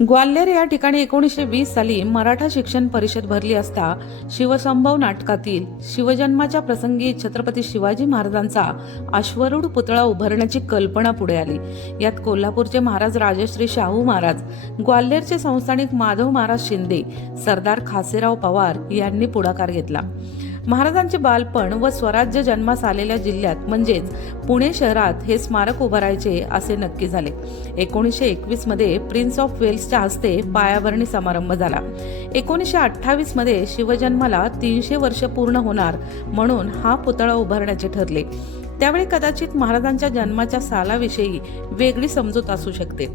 ग्वाल्हेर या ठिकाणी एकोणीसशे वीस साली मराठा शिक्षण परिषद भरली असता शिवसंभव नाटकातील शिवजन्माच्या प्रसंगी छत्रपती शिवाजी महाराजांचा अश्वरूढ पुतळा उभारण्याची कल्पना पुढे आली. यात कोल्हापूरचे महाराज राजश्री शाहू महाराज ग्वाल्हेरचे संस्थानिक माधव महाराज शिंदे सरदार खासेराव पवार यांनी पुढाकार घेतला. महाराजांचे बालपण व स्वराज्य जन्मास आलेल्या जिल्ह्यात म्हणजेच पुणे शहरात हे स्मारक उभारायचे असे नक्की झाले. एकोणीसशे एकवीसमध्ये प्रिन्स ऑफ वेल्सच्या हस्ते पायाभरणी समारंभ झाला. एकोणीसशे अठ्ठावीसमध्ये शिवजन्माला तीनशे वर्ष पूर्ण होणार म्हणून हा पुतळा उभारण्याचे ठरले. त्यावेळी कदाचित महाराजांच्या जन्माच्या सालाविषयी वेगळी समजूत असू शकते.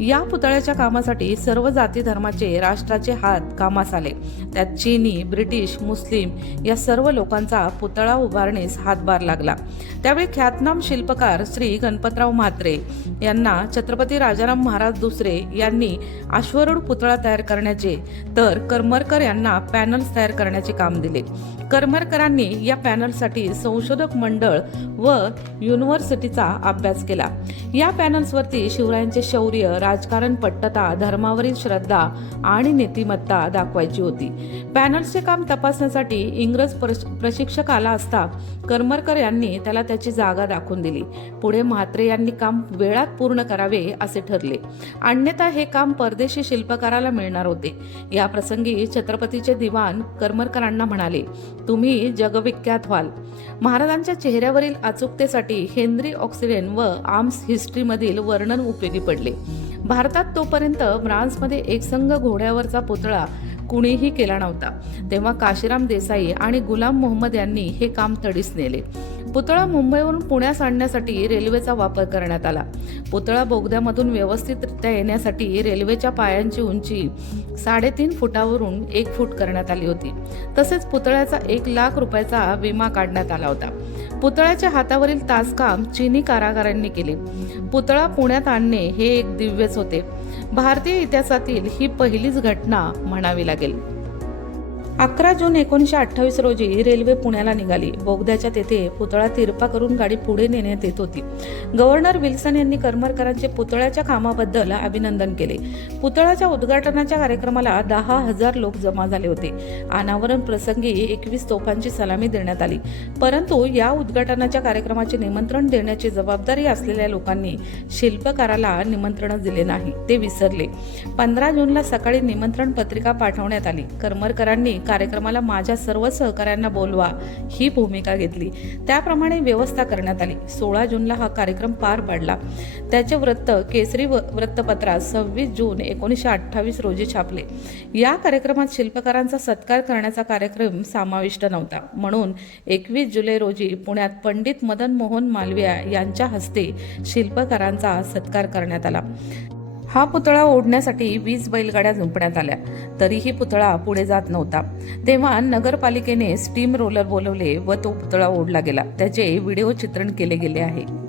या पुतळ्याच्या कामासाठी सर्व जाती धर्माचे राष्ट्राचे हात कामास आले. त्यात चीनी ब्रिटिश मुस्लिम या सर्व लोकांचा पुतळा उभारणीस हातभार लागला. त्यावेळी ख्यातनाम शिल्पकार श्री गणपतराव म्हात्रे यांना छत्रपती राजाराम महाराज दुसरे यांनी अश्वरूढ पुतळा तयार करण्याचे तर करमरकर यांना पॅनल्स तयार करण्याचे काम दिले. करमरकरांनी या पॅनलसाठी संशोधक मंडळ व युनिव्हर्सिटीचा अभ्यास केला. या पॅनल्सवरती शिवरायांचे शौर्य राजकारण पट्टता धर्मावरील श्रद्धा आणि नीतिमत्ता दाखवायची होती. पॅनल्सचे काम तपासण्यासाठी इंग्रज प्रश- प्रशिक्षक आला असता करमरकर यांनी त्याला त्याची जागा दाखवून दिली. पुढे म्हात्रे यांनी काम वेळात पूर्ण करावे असे ठरले. अन्यथा हे काम परदेशी शिल्पकाराला मिळणार होते. या प्रसंगी छत्रपतीचे दिवाण करमरकरांना म्हणाले तुम्ही जगविख्यात व्हाल महाराजांच्या चेहऱ्यावरील अचूकतेसाठी हेनरी ऑक्सिडेन व आर्म्स हिस्ट्रीमधील वर्णन उपयोगी पडले. भारतात तोपर्यंत फ्रान्समध्ये एकसंघ घोड्यावरचा पुतळा कुणीही केला नव्हता. तेव्हा काशीराम देसाई आणि गुलाम मोहम्मद यांनी हे काम तडीस नेले. पुतळा मुंबईवरून पुण्यास आणण्यासाठी रेल्वेचा वापर करण्यात आला. पुतळा बोगद्यामधून व्यवस्थितरित्या येण्यासाठी रेल्वेच्या पायांची उंची साडेतीन फुटावरून एक फूट करण्यात आली होती. तसेच पुतळ्याचा एक लाख रुपयाचा विमा काढण्यात आला होता. पुतळ्याच्या हातावरील तासकाम चिनी कारागारांनी केले. पुतळा पुण्यात आणणे हे एक दिव्यच होते. भारतीय इतिहासातील ही पहिलीच घटना म्हणावी लागेल. अकरा जून एकोणीसशे अठ्ठावीस रोजी रेल्वे पुण्याला निघाली. बोगद्याच्या तेथे पुतळा तिरपा करून गाडी पुढे नेण्यात येत होती. गव्हर्नर विल्सन यांनी करमरकरांचे पुतळ्याच्या कामाबद्दल अभिनंदन केले. पुतळ्याच्या उद्घाटनाच्या कार्यक्रमाला दहा हजार लोक जमा झाले होते. अनावरण प्रसंगी एकवीस तोफांची सलामी देण्यात आली. परंतु या उद्घाटनाच्या कार्यक्रमाचे निमंत्रण देण्याची जबाबदारी असलेल्या लोकांनी शिल्पकाराला निमंत्रण दिले नाही ते विसरले. पंधरा जूनला सकाळी निमंत्रण पत्रिका पाठवण्यात आली. करमरकरांनी कार्यक्रमाला माझ्या सर्व सहकाऱ्यांना बोलवा ही भूमिका घेतली. त्याप्रमाणे व्यवस्था करण्यात आली. सोळा जूनला हा कार्यक्रम पार पडला. त्याचे वृत्त केसरी व- वृत्तपत्रात सव्वीस जून एकोणीसशे अठ्ठावीस रोजी छापले. या कार्यक्रमात शिल्पकारांचा सत्कार करण्याचा कार्यक्रम समाविष्ट नव्हता. म्हणून एकवीस जुलै रोजी पुण्यात पंडित मदन मोहन मालविया यांच्या हस्ते शिल्पकारांचा सत्कार करण्यात आला. हा पुतळा ओढण्यासाठी वीज बैलगाड्या झुंपण्यात आल्या. तरीही पुतळा पुढे जात नव्हता. तेव्हा नगरपालिकेने स्टीम रोलर बोलवले व तो पुतळा ओढला गेला. त्याचे व्हिडिओ चित्रण केले गेले आहे.